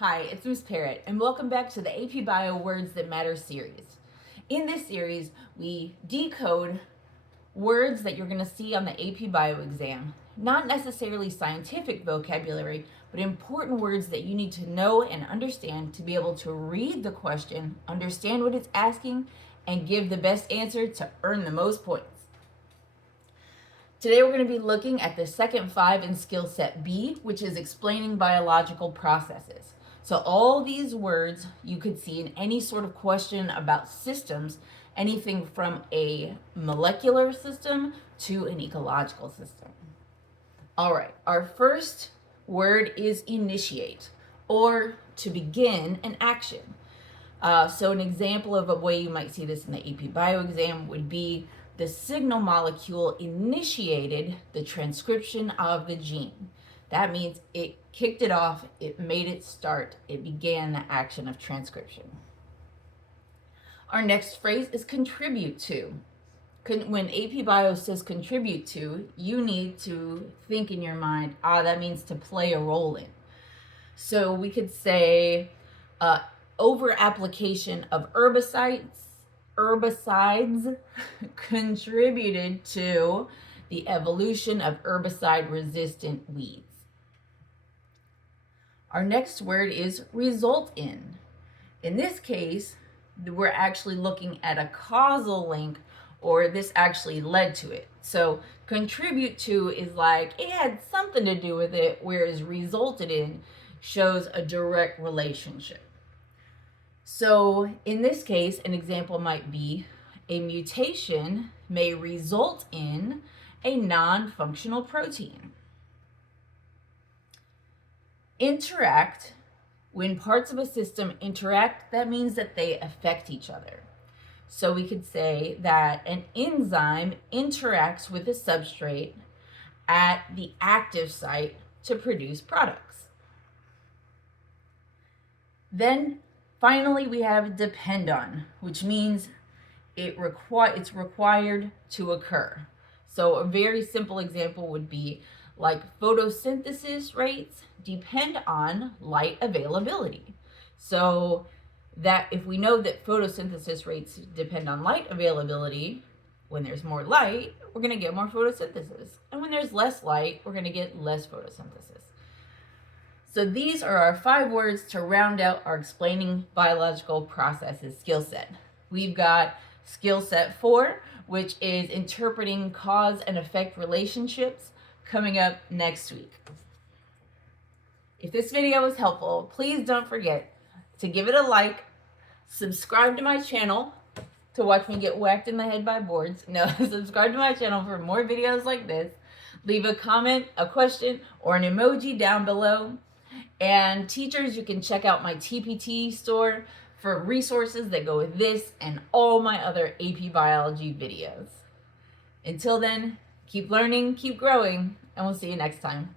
Hi, it's Miss Parrott, and welcome back to the AP Bio Words That Matter series. In this series, we decode words that you're going to see on the AP Bio exam. Not necessarily scientific vocabulary, but important words that you need to know and understand to be able to read the question, understand what it's asking, and give the best answer to earn the most points. Today we're going to be looking at the second 5 in skill set B, which is explaining biological processes. So all these words you could see in any sort of question about systems, anything from a molecular system to an ecological system. All right, our first word is initiate, or to begin an action. So an example of a way you might see this in the AP Bio exam would be the signal molecule initiated the transcription of the gene. That means it kicked it off, it made it start, it began the action of transcription. Our next phrase is contribute to. When AP Bio says contribute to, you need to think in your mind, that means to play a role in. So we could say over application of herbicides contributed to the evolution of herbicide-resistant weeds. Our next word is result in. In this case, we're actually looking at a causal link, or this actually led to it. So contribute to is like it had something to do with it, whereas resulted in shows a direct relationship. So in this case, an example might be a mutation may result in a non-functional protein. Interact, when parts of a system interact, that means that they affect each other. So we could say that an enzyme interacts with a substrate at the active site to produce products. Then finally, we have depend on, which means it's required to occur. So a very simple example would be like photosynthesis rates depend on light availability. So that if we know that photosynthesis rates depend on light availability, when there's more light, we're going to get more photosynthesis. And when there's less light, we're going to get less photosynthesis. So these are our 5 words to round out our explaining biological processes skill set. We've got skill set 4, which is interpreting cause and effect relationships, coming up next week. If this video was helpful, please don't forget to give it a like, subscribe to my channel to watch me get whacked in the head by boards. No, subscribe to my channel for more videos like this. Leave a comment, a question, or an emoji down below. And teachers, you can check out my TPT store for resources that go with this and all my other AP Biology videos. Until then, keep learning, keep growing, and we'll see you next time.